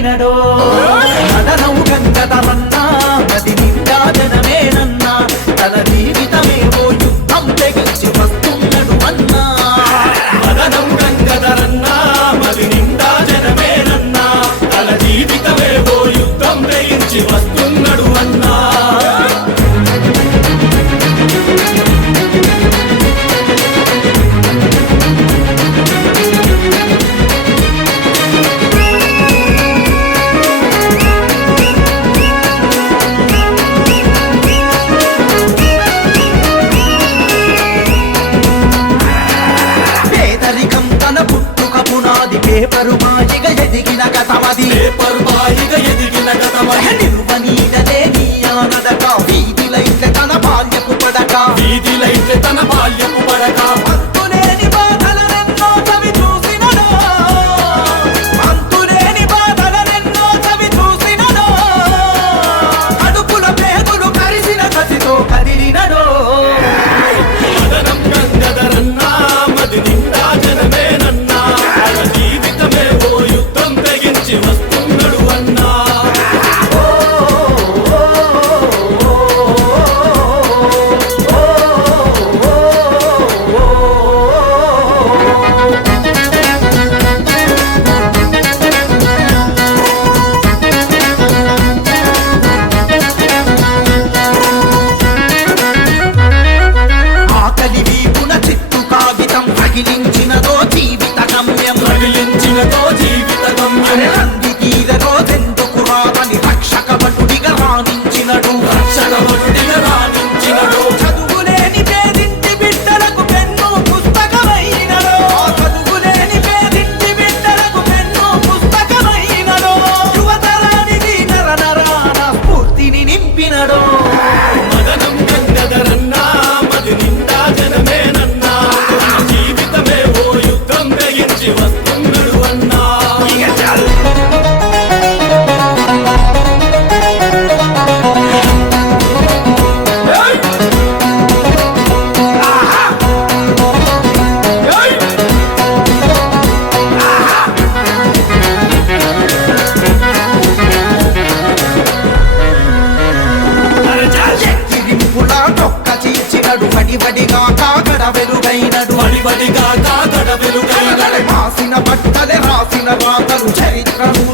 నింపినడో మదనవు గంగధరన్నా గది నిండా జనమేనన్నా తన జీవితమేవో యుద్ధం తెగించి వస్తున్నాడు అన్నా మదనవు గంగధరన్నా మది నిండా జనమేనన్నా తన జీవితమేవో యుద్ధం తెగించి వస్తున్నాడు అన్నా పేపరుమాయిగ ఎదిగిన గతమది నిర్వనీడలే నీ ఆనదక వీధి లైట్ల తన బాల్యపు పడక అంతులేని బాధలనెన్నో చవి చూసినడో అంతులేని బాధలనెన్నో చవి చూసినడో అడుపుల పేగులు కరిసిన కసితో కదిలినడో మదనం గంగధరన్నా మది నిండా జనమేనన్నా జీవితమేవో యుద్ధం తెగించి వస్తున్నాడు అన్నా ఆకలి వీపున చిత్తు కాగితం రగిలించినదో జీవిత గమ్యం రంది తీరలో తెందుకు రాదని రక్షక భటుడిగా రాణించినడు చదువులేని పేదింటి బిడ్డలకు పెన్ను పుస్తకమైనడో చదువులేని పేదింటి బిడ్డలకు పెన్ను పుస్తకమైనడో యువతరానికి నర నరాన స్ఫూర్తిని నింపినడో మదనం గంగధరన్నా మది నిండా జనమేనన్నా జీవితమేవో యుద్ధం తెగించి వస్తున్నాడు అన్నా వడివడిగా కాగడ వెలుగైనడు మాసిన బట్టలే రాసిన రాతలు చరిత్రను